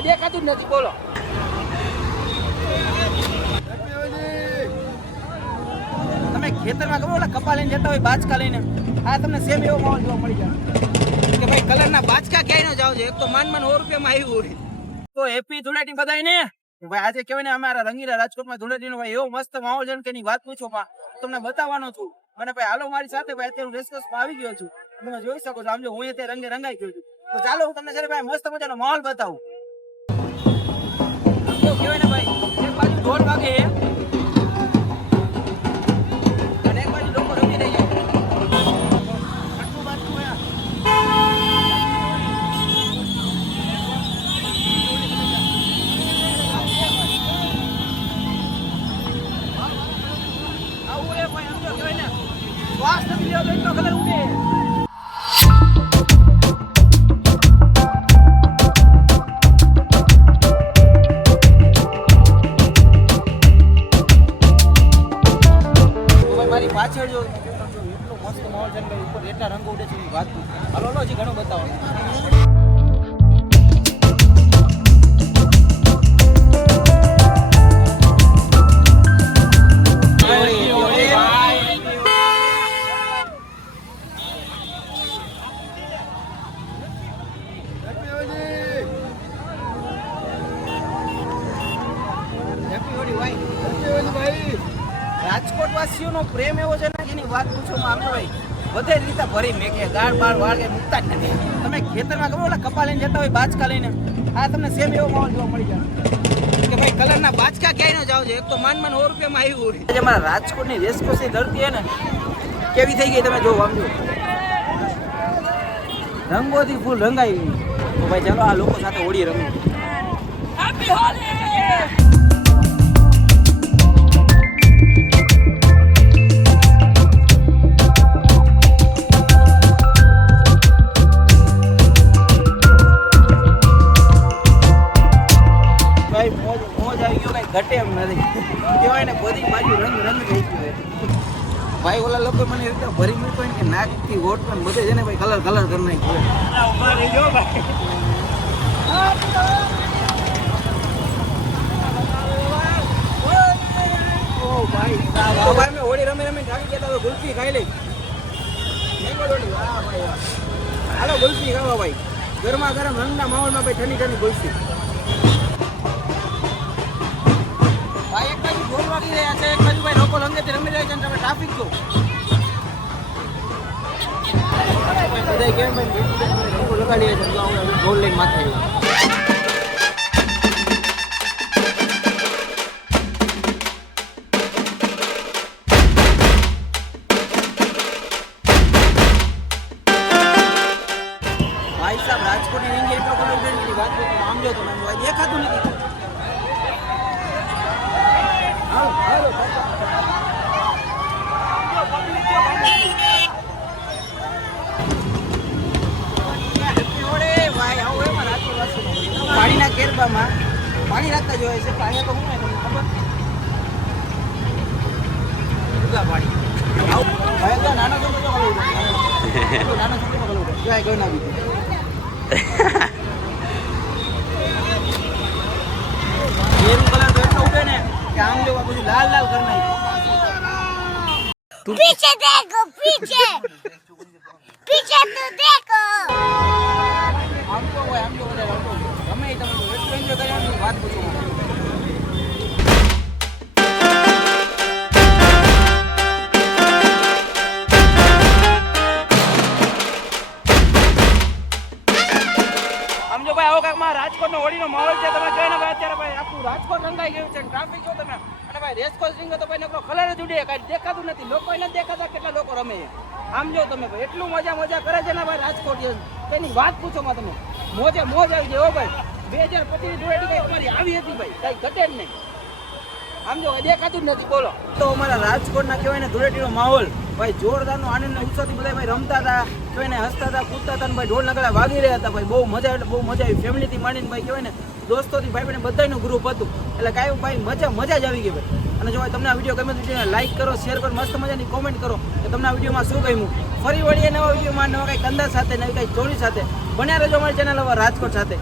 ભાઈ દેખાતું જ નથી. બોલો તમે ખેતરમાં ખબર ઓલા કપા લઈને જતા હોય બાચકા લઈને, આ તમને સેમ એવો માહોલ જોવા મળી જાય કે ભાઈ કલરના બાચકા ક્યાંય ન જાવ છે. એક તો માન 100 રૂપિયામાં આવ્યું હોય. તો હેપી ધૂળેટી બધાયને. ભાઈ આજે કહેવાય ને અમારા રંગીલા રાજકોટમાં ધૂળેટીનો ભાઈ એવો મસ્ત માહોલ છે કે એની વાત પૂછો માં તમને બતાવવાનો છું. અને ભાઈ હાલો મારી સાથે ભાઈ અત્યારે રેસકોર્સમાં આવી ગયો છું. તમે જોઈ શકો છો. આમ જો હું અત્યારે રંગે રંગાઈ ગયો છું. તો ચાલો હું તમને ભાઈ મસ્ત મજાનો માહોલ બતાવું. આમ કહેવાય ને ભાઈ એક બાજુ ઢોલ વાગે અને એક બાજુ લોકો રમી રહ્યા છે. આટલું બાજુ શ્વાસ નથી લેવો તો એટલો કલર ઉડે. મારી પાછળ જો એટલો મસ્ત માહોલ છે ને ઉપર એટલા રંગ ઉડે છે એની વાત હાલો હજી ઘણું બતાવો. રાજકોટ વાસીઓનો પ્રેમ એવો છે ને એની વાત પૂછો આમ તો ભાઈ બધે રીતે ભરી મેકે ગાળ બાળ વાળે મૂકતા જ નથી. તમે ખેતરમાં ખબર ઓલા કપા લઈને જતા હોય બાચકા લઈને, આ તમને સેમ એવો માહોલ જોવા મળી જાય કે ભાઈ કલરના બાચકા ક્યાંય ન જાવ છે. એક તો માન 100 રૂપિયામાં આવ્યું હોય. આજે મારા રાજકોટની રેસકોર્સની ધરતી હે ને કેવી થઈ ગઈ તમે જોવો. આમ જો રંગોથી ફૂલ રંગાઈ ગઈ. તો ભાઈ ચાલો આ લોકો સાથે હોળી રમવું. હેપી હોલી. ઘટે એમ નથી કહેવાય ને બધી બાજુ રંગ રંગ થઈ ગયો. ભાઈ ઓલા લોકો મને રીતે ભરી મૂકો કે નાકથી વોટ પણ બધે છે ને ભાઈ કલર કલર કરી નાખ્યો. ભાઈ મેં હોળી રમી રમી થાકી ગયા તો ગુલ્ફી ખાઈ લઈ. હાલો ગુલ્ફી ખાવા ભાઈ ગરમા ગરમ રંગના માહોલમાં ભાઈ ઠંડી ઠંડી ગુલ્ફી. ભાઈ એક બાજુ ઢોલ વાગી રહ્યા છે, એક બાજુ ભાઈ લોકો રંગેથી રમી રહ્યા છે અને તમે ટ્રાફિક છો. બધા કેમ ભાઈ લોકો લગાડીએ છે ઢોલ લઈને માથે. ભાઈ સાહેબ રાજકોટની રીંગે એટલો કલર ઉડેની વાત આમ જો તમે દેખાતું નથી. પાણીના કેરબામાં પાણી રાખતા જ હોય છે. પાણી તો હું ખબર પાણી નાનો છોકરો નાનો છોકરો જાય ગયો ના બીજું કલર તો એટલો ઉડે ને કે આમ જો બધું લાલ લાલ કરી નાખ્યું. पीछे देखो पीछे पीछे तो देखो. આમ તો હોય આમ જો બધા ગમે તમે એટલું એન્જોય કરવાની વાત પૂછો. આમ જો ભાઈ આવો કાંક રાજકોટનો હોળીનો માહોલ છે. તમે જોઈને ભાઈ અત્યારે ભાઈ આખું રાજકોટ રંગાઈ ગયું છે. ટ્રાફિક છો તમે અને ભાઈ રેસકોર્સ રીંગો તો ભાઈ નકરો કલર જ ઉડે કાંઈ દેખાતું નથી. લોકો નથી દેખાતા કેટલા લોકો રમે. આમ જો તમે ભાઈ એટલું મજા કરે છે ને ભાઈ રાજકોટ એની વાત પૂછો માં તમે મોજે મોજ આવી જાય. હો ભાઈ 2025 ધૂળેટી કઈ તમારી આવી હતી ભાઈ કઈ ઘટે જ નહીં. આમ જો દેખાતું જ નથી. બોલો તો અમારા રાજકોટના કહેવાય ને ધૂળેટીનો માહોલ ભાઈ જોરદારનો આનંદ ને ઉત્સાહથી બધા ભાઈ રમતા હતા, કહેવાય ને હસતા હતા, કૂદતા હતા, ભાઈ ઢોલ નગાડા વાગી રહ્યા હતા. ભાઈ બહુ મજા એટલે બહુ મજા આવી. ફેમિલીથી માંડીને ભાઈ કહેવાય ને દોસ્તોથી ભાઈ બહેન બધાનું ગ્રુપ હતું એટલે કાંઈ ભાઈ મજા જ આવી ગઈ ભાઈ. અને જો ભાઈ તમને આ વિડીયો ગમે તો વિડીયોને લાઈક કરો, શેર કરો, મસ્ત મજાની કોમેન્ટ કરો કે તમને આ વિડીયોમાં શું ગમ્યું. ફરી વળીએ નવા વિડીયોમાં નવા કંઈક અંદાજ સાથે નવી કંઈક જોડી સાથે બન્યા રહેજો અમારી ચેનલ હવે રાજકોટ સાથે.